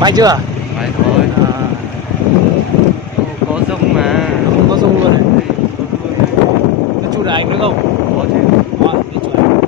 Bay chưa? Bay thôi. Có rung mà. Không có rung luôn này. Có chụp được ảnh nữa không? Có chứ. Rồi, đi chụp ảnh.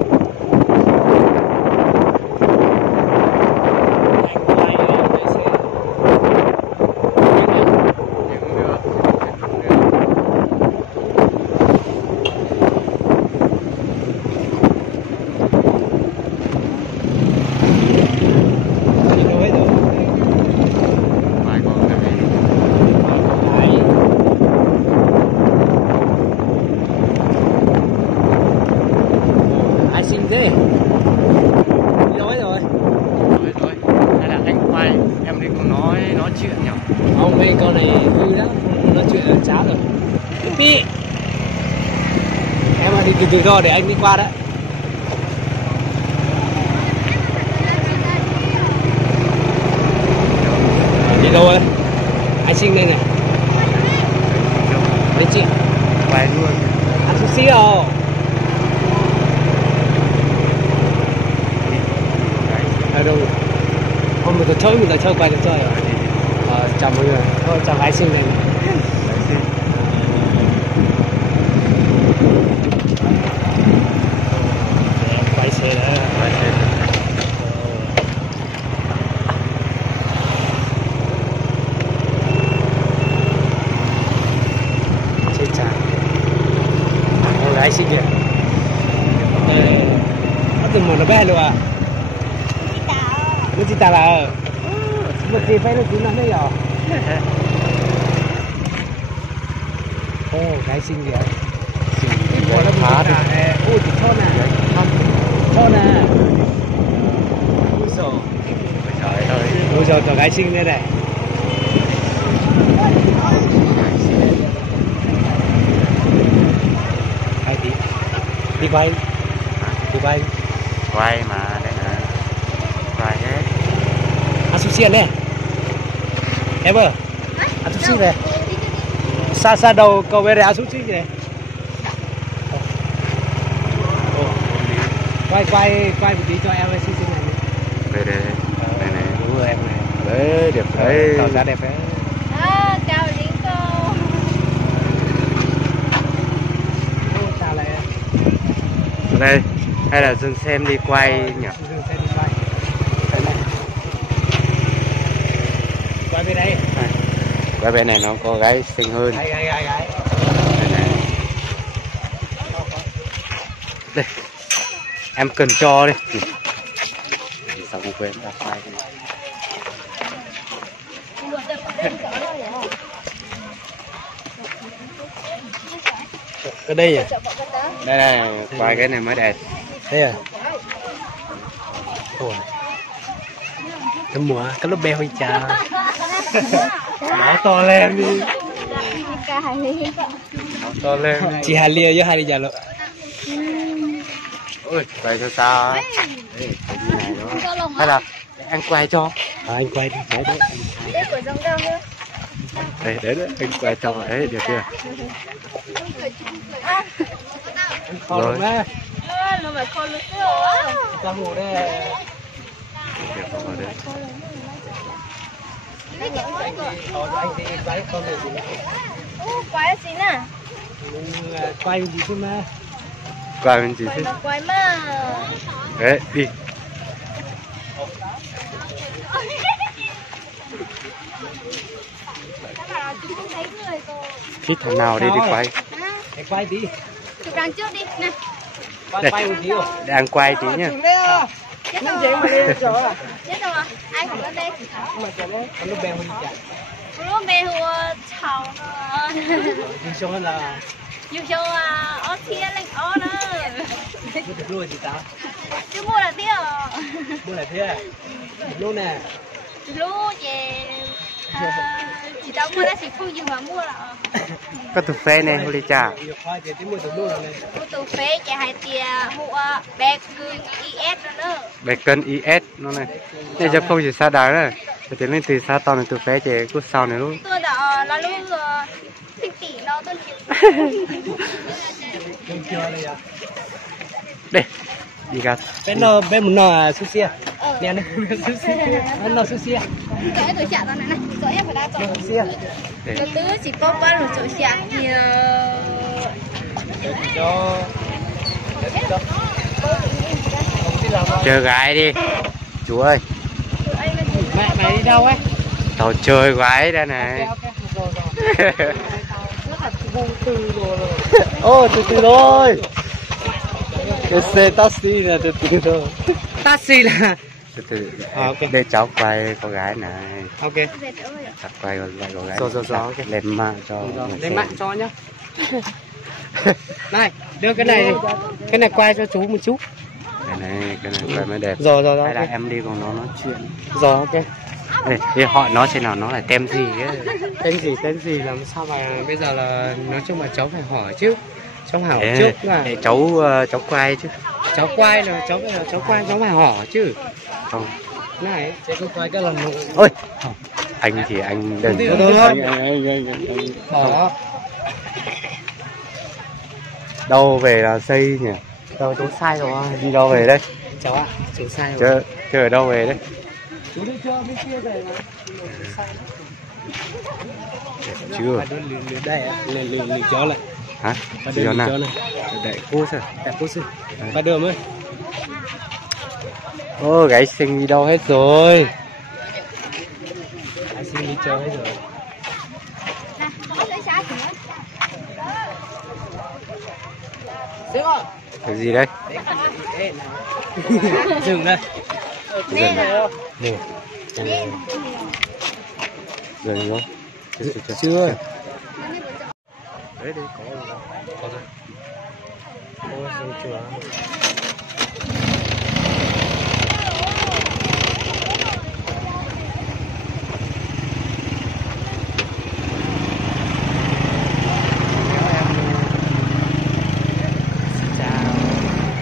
Ai xinh thế? Đi đâu rồi? Thôi. Hay là anh quay, em đi cùng nói chuyện nhỉ? Không, mấy con này vui lắm, không nói chuyện là chán rồi. Đi. Em đi từ từ thôi để anh đi qua đấy. Đi đâu rồi? Ai xinh đây này? Đấy chị. Quay luôn. Ăn sushi không? Đâu? Hôm mình có chơi quay được chơi rồi. Chào mọi người. Thôi chào gái xinh này. Quay xe đấy. Chết chà. Con gái xinh kìa. Nó từng một nó bé luôn à? Nó chỉ ta là một gì phải nó cũng nói đấy rồi. Ô, gái xinh kìa. Xinh quá nó phá nè. Ôi, chị Thôn nè. Thôn nè. Ôi dồi. Trời ơi. Ôi dồi, cho gái xinh đây này. Hai tí. Đi quay. Đi quay. Quay mà đây nè. Quay hết. Ăn sushi này. Em ơi. Ăn sushi này. Xa đầu cầu về để ăn sushi này. Quay một tí cho em xinh xinh này. Đây này. Đúng rồi em này. Đấy, đẹp đấy. Tỏ ra đẹp đấy. Chào Linh cô. Chào lại. Đây, hay là dừng xem đi quay nhỉ? Dừng xem đi quay. Quay bên đây. Quay bên này nó có gái xinh hơn. Gái. Đây này. Đây. Em cần cho đi. Sao không quên đặt file đi. Cái đây à? Đây này, quay cái này mới đẹp. Thế à? Ủa. Cái mùa, cái lúc bé huy chà. Nó to lên đi. Nó to lên. Chị Hà Lia với Hà Lia lộ. Ôi, quay cho sao? Đây, cái gì này đó. Hay là anh quay cho. Anh quay đi, đấy. Đấy, anh quay cho. Đấy, được chưa? Rồi. Nó phải con luôn. Tao ngủ đây. Được rồi đấy. Anh đi quay con này gì nữa. Quái gì nè? Quay gì chứ mà. Quay bên chị thích. Quái mà. Đấy, đi. Thích thằng nào đi quay. Để quay tí. Chụp đằng trước đi nè. Quay một tí rồi. Đang quay tí nhá. Chết rồi. Chết rồi. Ai không lên đây? Con lúc bé huy chà. Lúc bé hùa chào. Nhưng xong là Dù cho ở thiên lên ở đó. mua được luôn chị ta. Chứ mua là tiếc. Mua là thế à? Luôn nè. Lúc về chị đâu mua ra chị không dừng mà mua là. Có tủ phê này, Huli Trà. Mua tủ phê chạy hai tia hụa bè cưng IS nữa. Bè cân IS nó này. Này giờ không chỉ xa đá nữa. Để tiến lên từ xa tàu này tủ phê chạy cút sau này luôn. Tôi đã là lúc thích tỉ nó tôi Đây, đi gạt. Bên một nọ sushi à? nè này sushi nó sushi à Chỗ em tôi xả tao này này, chỗ em phải đa chỗ. sushi à Cái thứ chỉ có bao nhiêu chỗ xả nhiều. cho Chờ gái đi. Chú ơi. mẹ đi đâu ấy Tao chơi gái đây này. ô từ từ thôi cái xe taxi là từ từ thôi taxi là Từ từ. ok Để cháu quay cô gái này. ok Cháu quay cô gái. Rồi, ok. Lên mạng cho. lên mạng cho nhá này đưa cái này quay cho chú một chút Cái này quay mới đẹp. rồi Hay là ok. em đi cùng nó nói chuyện. Rồi ok Ê, đi hỏi nó xem nào, nó là tem gì ấy. tên gì làm sao mà bây giờ là nói chung là cháu phải hỏi chứ cháu hỏi Để- trước là để cháu quay chứ. cháu quay là cháu quay cháu phải hỏi chứ Không. này cháu cứ quay cái lần nụ Ôi. Anh thì anh đừng. Được rồi. Anh. bỏ Đâu về là xây nhỉ? Đâu chú sai rồi. Đi đâu về đây? cháu ạ chú sai rồi Chờ ở đâu về đây? chú đi chơi bên kia về mà Chưa. phải đưa lừa đây lừa chó lại Hả? phải Đi đưa đâu lừa nào? chó này Để cô sao? đẹp cô sư phải đưa mới Ô, gái xinh đi đâu hết rồi? ai xin đi chơi hết rồi Nè, có chỗ xả nữa. Sếp ơi Cái gì đây? dừng đây Nên là Nè. nên Dừng không? chưa Đấy đi, có rồi. ôi dừng chưa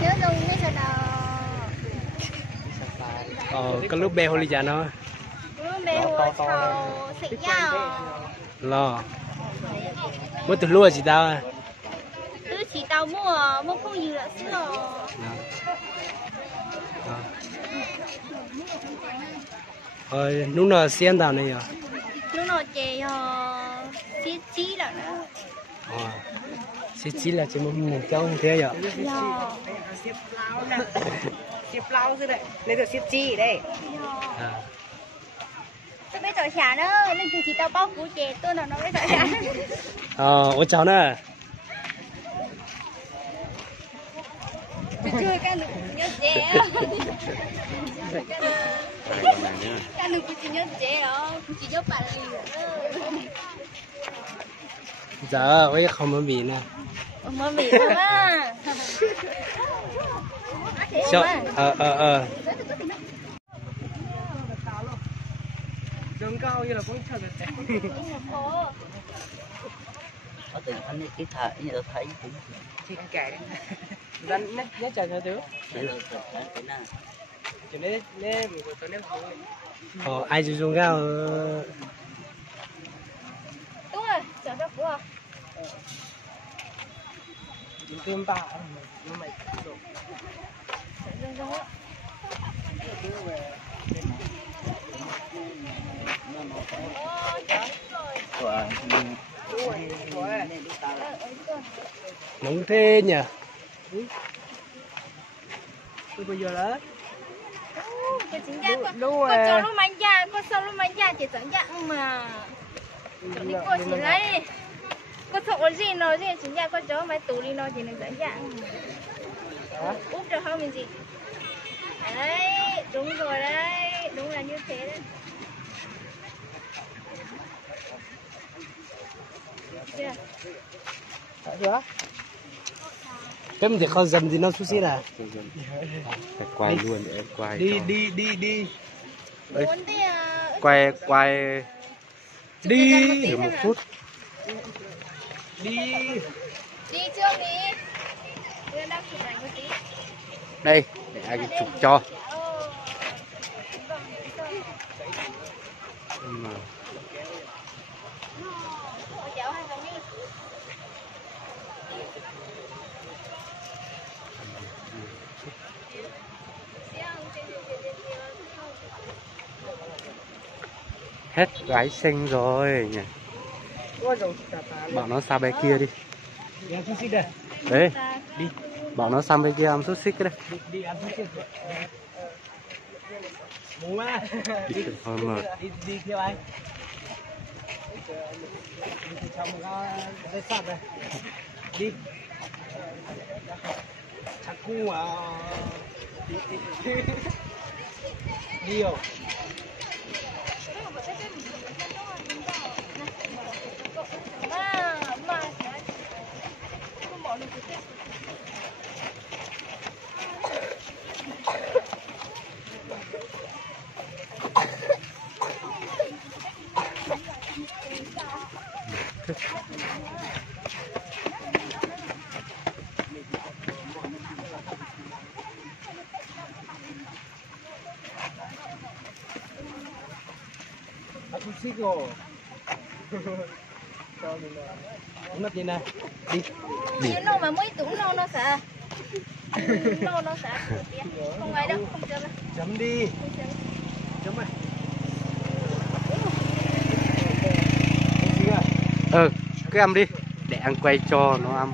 nhớ dùng cái sao đó. cái lúc bé hồi giờ nó Lúc bé hồi sau xịn nhau. lo mới từ lúa gì tao à Tôi chỉ tao mua không nhiều là xưa. rồi lúc nào xem tao này à Lúc nào chị xí chí là nó. chỉ là chỉ một cháu như thế vậy Dạ. Xếp lau rồi đấy, lấy được xếp chi đây. à Tôi biết rồi xả nữa, nên tôi chỉ tao bao củ chè tôi nào nó biết rồi xả. ôi cháu nè Tôi chơi cái lực nhớ chè. Cái lực chỉ nhớ chè chỉ nhớ bạn là giờ bây giờ không có bị nè mà bị mà. cho Đường cao như là cũng thật là có tiền anh ấy cái thợ như là thấy cũng thịt kẻ. Dân nhớ chờ cho đứa sẽ được cái nào cho nên mình có tôi nên ai chú dùng cao Đúng rồi, chở cho của. tiêm bạ nóng thế nhỉ tôi bây giờ đó Cái chính ra con cho lúc mạnh ra, con sau lúc mạnh ra chỉ dẫn dạng mà. Chỗ đi cô chỉ lấy. Con sợ gì nó gì chính ra con chó máy tủ đi nó chỉ được dẫn dạng. Úp được không mình gì? Đấy, đúng rồi đấy, đúng là như thế đấy. Chưa? chưa thế mình thì không dầm gì nó sushi là Phải quay luôn để em quay cho. đi Muốn thì Quay đi được 1 phút. đi đi trước đi. Đưa đang chụp ảnh một tí. Đây, để anh chụp cho. Mà Cháu hay không đi? Hết gái xinh rồi nhỉ. Bảo nó sang bên kia đi. Đi ăn xúc xích đây. Đấy, Đi. bảo nó sang bên kia ăn xúc xích cái đây. Đi ăn xúc xích. Mù mà. Đi thôi mà. Đi theo anh. Đi trong cái sạt này. Đi. Chắc cu à. Đi không? Ăn xúc xích rồi. Cho mình uống nước gì này. Đi. Đi. Nó mà mới tủ nó sợ. Nó sợ. Không ai đâu, không chơi đâu. Chấm đi. Chấm này. Cứ ăn đi. Để ăn quay cho nó ăn.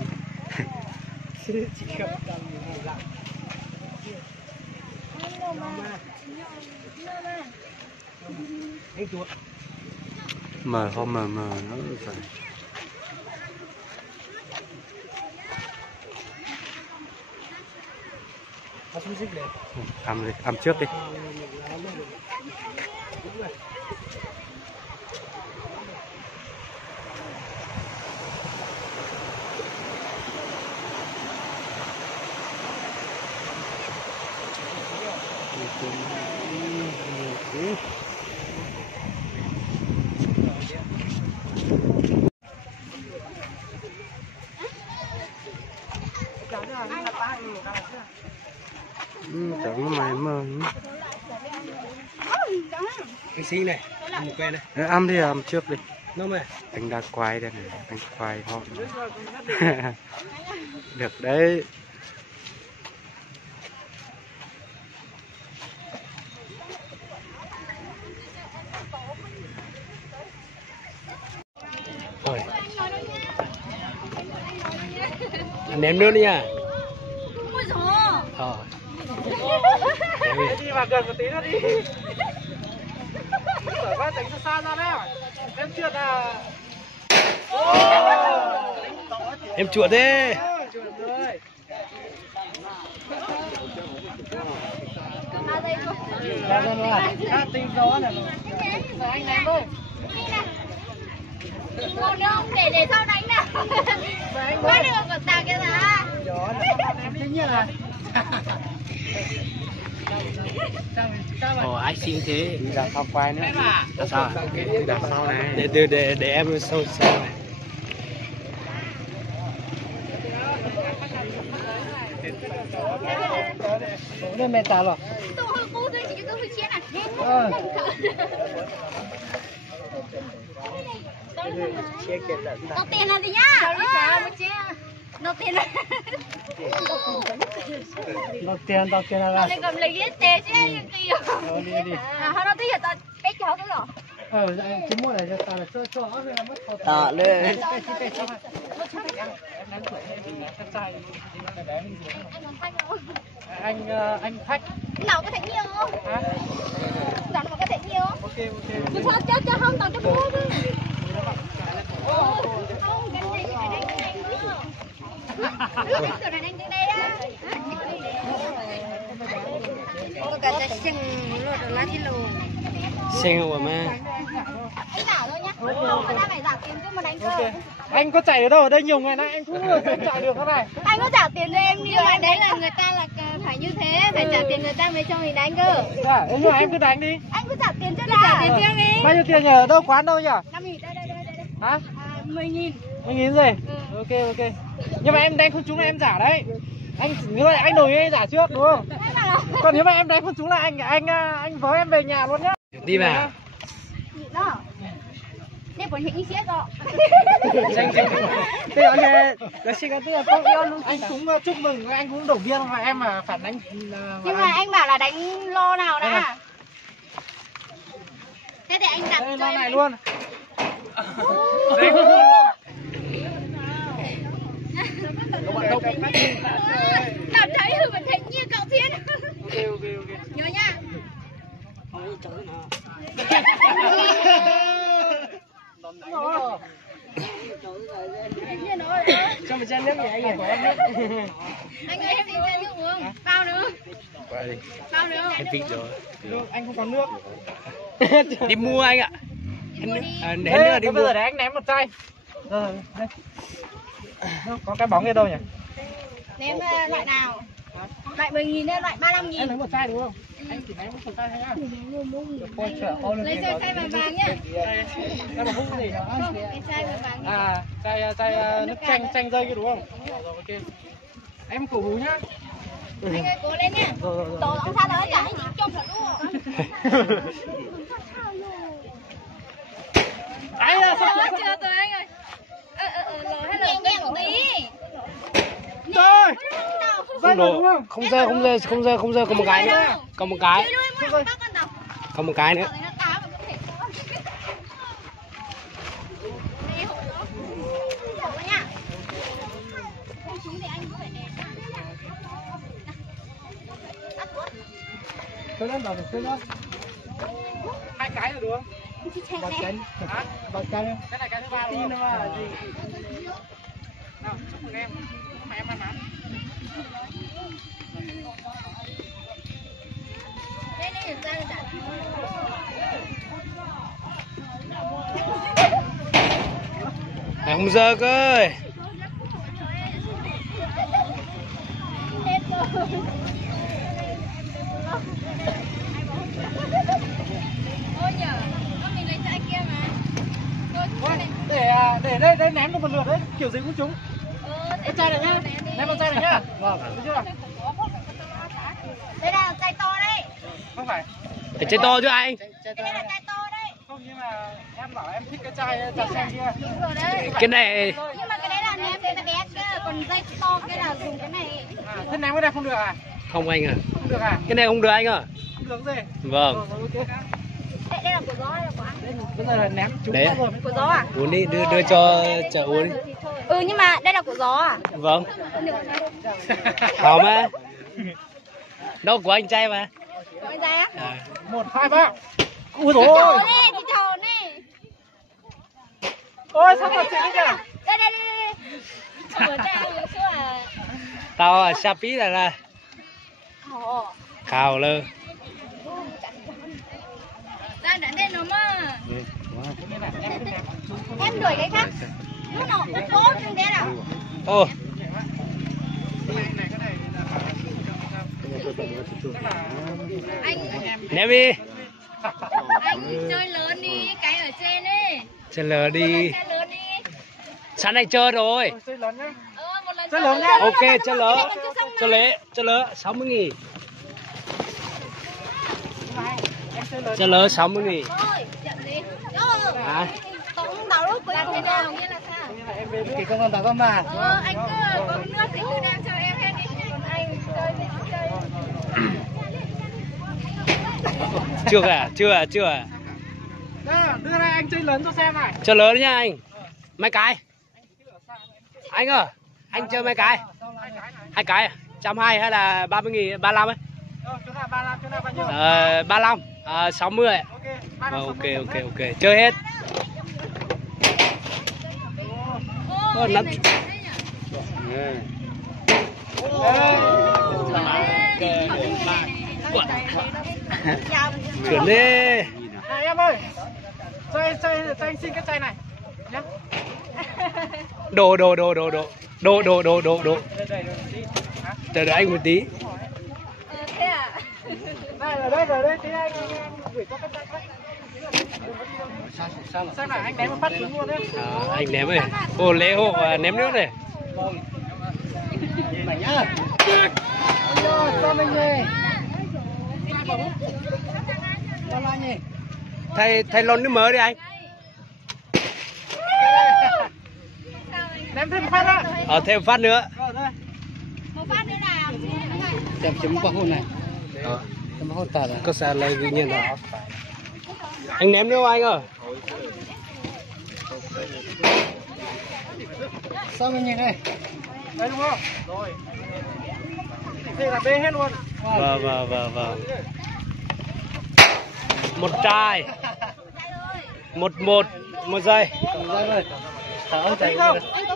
Anh chuột. Mờ không mờ nó phải. Ăn xúc xích này. Ăn đi, ăn trước đi. Chẳng mày mơ. Anh xin này. Một que này. Ăn đi, ăn trước đi. Nó mà. Anh đã quay đây này, anh quay họ. Được đấy. Rồi. Anh ném nước đi nha. Ôi giời. Đi vào gần một tí nữa đi. Sợ quá tránh xa xa ra đấy. Em chuột à. Em chuột đi. Tinh gió này. Anh ném luôn. Ngon không? Để sau đánh nào. Quá được còn tạc cái ra. Em thích nhất là. Ồ, ai xin thế? Đi ra sau quay nữa. Là sao? Đi ra sau này. Để em sâu này. Đây mẹ tao rồi. Tôi hơi cố tôi chỉ cho tôi hơi chiến à. Nộp tiền là gì nhá? Nộp tiền là Nộp tiền là ra. Này cầm lấy cái tê chứ kìa. Đi. À, nó thấy giờ tao bé cháu cái rồi. Chứ mua này cho tao là cho rồi là mất thôi. Tạ lên. Anh khách. Nào có thể nhiều không? Hả? Nào mà có thể nhiều. Ok. Tôi cho không tao cho mua thôi. Không, cái gì phải đánh cái này nữa. Lúc đánh từ này đánh từ đây đó. Có cả cái xinh luôn rồi lá kilo. Xinh không mà. Anh đảo thôi nhá. Người ta phải trả tiền chứ mà đánh cơ. Anh có chạy được đâu, ở đây nhiều ngày nay anh cũng không chạy được cái này. Anh có trả tiền cho em đi mà đấy là người ta là phải như thế, phải trả tiền người ta mới cho mình đánh cơ. Dạ, nhưng mà em cứ đánh đi. Anh cứ trả tiền cho đã. Trả tiền cho em đi. Bao nhiêu tiền nhờ? Ở đâu quán đâu nhỉ? 5.000 đây. Hả? 10.000. 10.000 rồi. Ok. Nhưng mà em đánh không trúng là em giả đấy. Như vậy anh đổi em giả trước đúng không? Còn nếu mà em đánh không trúng là anh với em về nhà luôn nhá. Đi vào. Đó. Đây còn những chiếc đó. Thế là xin cái là không yêu luôn. Anh cũng chúc mừng, anh cũng động viên và em mà phản đánh. Nhưng mà anh bảo là đánh lô nào đã? Thế để anh đặt đây, cho nó em. này luôn. Cảm thấy hư mình thấy như cậu Thiên. Nhớ nha. Cho mình chén nước nhỉ anh nhỉ? Anh ơi em đi chai nước uống. Bao nữa. Bao nữa. Hết vị rồi. Nước, anh không có nước. Đi mua anh ạ. Mua đi. Hết Thế, nữa đi bây mua. giờ để anh ném một chai. Rồi, đây. Đâu, có cái bóng kia đâu nhỉ? Ném loại nào? Loại 10.000 hay loại 35.000? Anh lấy một chai đúng không? Anh chỉ ném một chai thôi nhá. Lấy chai vàng vàng nhá. Em mà hút gì nữa? Không, cái chai vàng vàng nhá. À, chai nước chanh dây kia đúng không? Rồi, ok. Em cổ hú nhá. Anh ơi cố lên nhá. Rồi. Tổ làm sao đó chả anh trông thật luôn. Ấy là sắp Chưa chưa tôi anh ơi. Lỡ hay là nhẹ một tí. Rồi. Không đồ. Không rơi, còn một cái nữa. Còn một cái. Còn một cái nữa. Tôi lên bảo tôi lên. 2 cái rồi đúng không? Bật cánh. Bật cánh. Cái này cái thứ 3 tin mà gì? Nào, chúc mừng em. Chúc mừng em may mắn. Đây đây ra đặt. Này không rơi cơ ơi. Ôi nhờ, mình lấy chai kia mà. Để đây ném được một lượt đấy, kiểu gì cũng trúng. Cái chai này nhá. Ném một chai này nhá. Vâng, được chưa? Đây là chai to đấy. Không phải. Phải chơi to chứ anh. Chai Đây là chai to đấy. không, nhưng mà em bảo em thích cái chai trà xanh kia. Đúng rồi đấy. Cái này Nhưng mà cái đấy là ném cái bé kia, còn dây to cái là dùng cái này. Thế ném cái này không được à? không anh à. Không được à? Cái này không được anh à. Không được gì? Vâng. Ok. Đây là của gió hay là của anh? Bây giờ là ném trúng Đấy. rồi. Của gió à? Uống đi, đưa cho chợ uống đi. Ừ nhưng mà đây là của gió à? Vâng. Không á. Đâu của anh trai mà. Của anh trai á? 1, 2, 3. Ui dồi Trầu ôi. đi, thì trầu đi. Ôi sao mà chị kìa. Đây đây đây. Ở đây ở chỗ à. Tao à Shopee là Ồ. khảo lơ. Đây đã đây nó mà. Em đuổi cái khác. Lúc nào cũng tốt nhưng đấy nào. Ô. Anh Ném đi. anh chơi lớn đi, cái ở trên ấy. Chơi lờ đi. Chơi lớn đi. Sáng nay chơi rồi. Chơi lớn nhá. Một lần Chơi lớn nha. Ok, chơi lỡ 60.000. Chơi lỡ 60.000. Thôi, chậm đi. À. Tổng đảo lúc cuối cùng nào nghĩa là sao? Kỳ công làm tao con mà. Anh cứ có nước thì cứ đem cho em hết đi. Còn anh chơi thì chơi. Chưa à. Đây, đưa ra anh chơi lớn cho xem này. Chơi lớn nha anh. Mấy cái. Anh ơi, anh chơi mấy cái? 2 cái à? 120 hay là 30.000, 35 ấy? Chúng ta 35, chúng ta bao nhiêu? 35, 60. Ok. Chơi hết. Ô, nắm. Chuyển đi. Này em ơi. Cho anh xin cái chai này nhá. Đồ. Đợi anh một tí. thế à? Đây rồi đây, thế anh gửi cho các chai khác. Xem là anh ném một phát trúng luôn đấy. Anh ném này. Ô lễ hộ ném nước này. Mày nhá. Rồi, cho mình về. Cho lo nhỉ. Thay lon nước mới đi anh. Ném thêm một phát đó. Thêm một phát nữa. Rồi đây. Một phát nữa nào. Chấm qua hôn này. Chấm hôn tạt. Có sao lấy tự nhiên đó. Anh ném nữa anh ơi. Sao mình nhìn đây? Đây đúng không? Rồi. Đây là bê hết luôn. Vâng. Một trai. Một giây.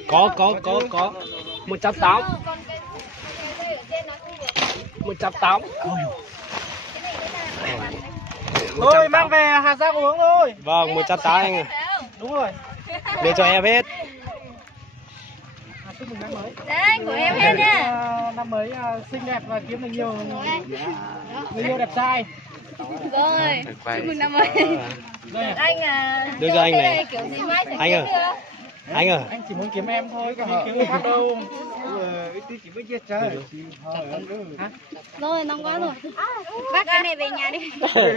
Có. 180. 180. Thôi mang về Hà Giang uống thôi. Vâng, 180 anh ơi. Đúng rồi. Để cho em hết. Chúc mừng năm mới. Đấy, của em hết nha. Năm mới xinh đẹp và kiếm được nhiều người yêu đẹp trai. Rồi, chúc mừng năm mới. Anh à. Đưa cho anh này. Kiểu gì mai sẽ Anh ơi. Anh ơi. Anh chỉ muốn kiếm em thôi, còn không kiếm người khác đâu. Chỉ mới chết trời. Rồi, nóng quá rồi. Bác cái này về nhà đi. Tôi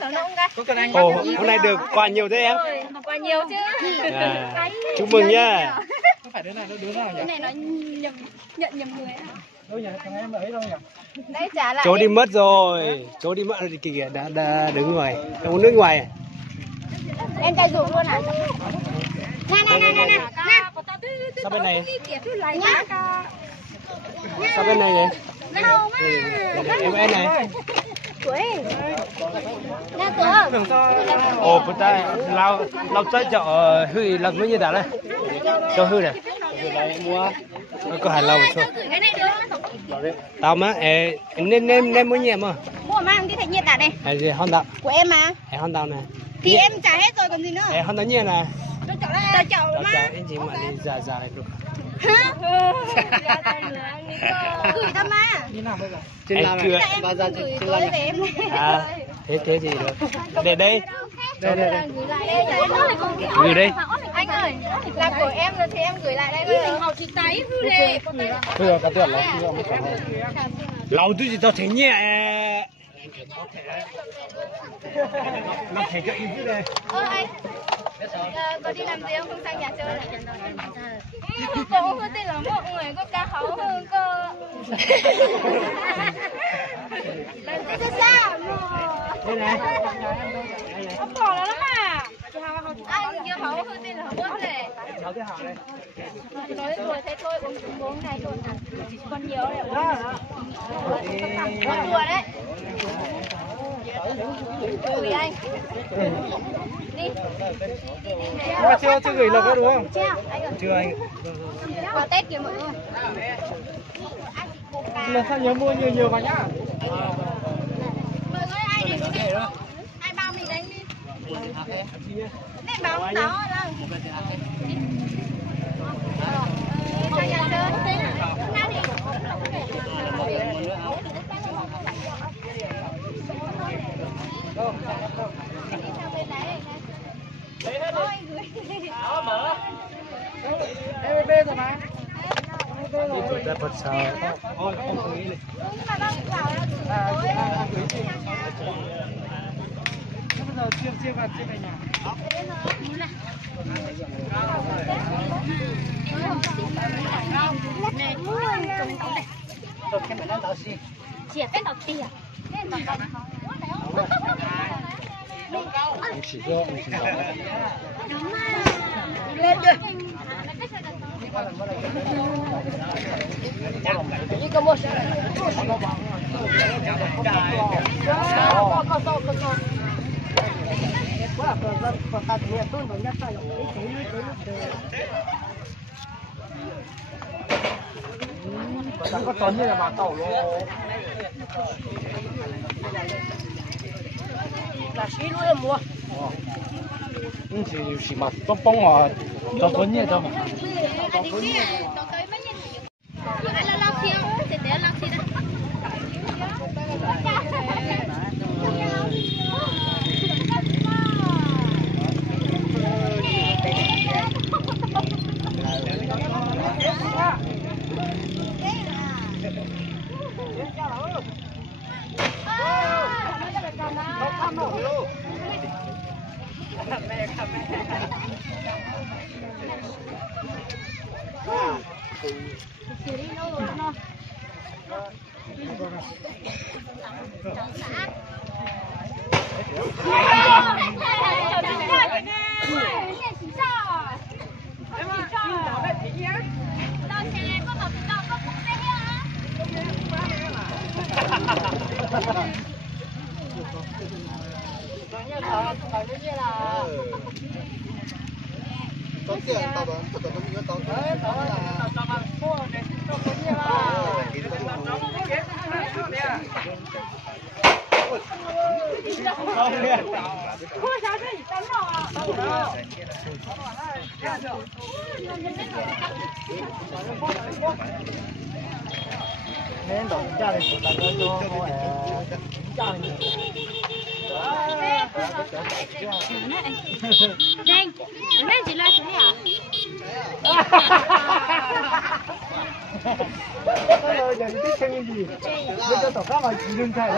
sợ nóng cái. Có cần anh Ồ, hôm nay được quà nhiều thế em. Quà nhiều chứ. Chúc mừng nhá. Không phải đứa nào nhỉ? Cái này nó nhận nhầm người á. Đâu nhỉ? Thằng em ở đấy đâu nhỉ? Đấy trả lại. Chỗ đi mất rồi. Chỗ đi mất rồi kìa, đã đứng ngoài. Em uống nước ngoài. Em cài rủ luôn à? Nè. Sao bên này? Nhá. Sao bên này này? Đâu Em này. Tuổi. Nè tuổi. Ồ, phụ ta lao tới chợ hư lần mới như đã đây. Cho hư này. Mua. Có hạt lâu rồi. Cái này được. Tao má, nem mới nhẹ mà. Mua mang đi thành nhiệt đã đây. Hay gì không tao? Của em mà. Em không tao nè. Thì em trả hết rồi còn gì nữa. Em không tao nhẹ nè. Cho chậu mà. Em chỉ mà đi già này được. Hả? Gửi tao mà. Đi nào bây giờ? Em chưa. Bao giờ gửi tối về em. À, thế gì được. Để đây. Đây. Gửi đây. Anh ơi, là của em rồi thì em gửi lại đây bây giờ. Học thì tay hư đi. Thừa cả tiền là lâu tôi chỉ tao thấy nhẹ. Nó thấy cái im đây. Anh. Có đi làm gì không sang nhà chơi này? Cô hư tên là một người có cá hấu hơn cơ. Làm gì cho sao? Đây này. Ông bỏ nó lắm à? Anh kia hấu hư tên là hấu này. Cháu thế hảo đây. Nói đùa thế thôi, uống này thôi à. Còn nhiều này uống. Còn đùa đấy. Gửi anh. Đi. Mà chưa gửi lộc đâu đúng không? Chưa anh. Quà Tết kìa mọi người. Lần sau nhớ mua nhiều vào nhá. Mọi người ai đi cái này? Ai bao mình đánh đi. Này báo táo rồi. Sang nhà chơi. Ra đi. Em bê rồi mà. Đi tuổi ta Phật sao? Ôi, không nghĩ này. Bây giờ chia về nhà. Chỉ tên đọc tiền. Anh chỉ cho. Lên được. Đi có một. Chẳng có tuấn như là bà tẩu luôn. Là xí luôn em mua. Chỉ mà bông mà cho tuấn như đâu mà. Anh là lao khiêu, thì để lao xí đó. có tiền tao vẫn tao vẫn nhớ tao đấy tao là tao mà mua để tao có nhiều nên đó gia đình của ta có gia đình Đen, nên chỉ là thế à? Bây giờ đi chơi gì? Bây giờ tao các bạn chỉ đừng chạy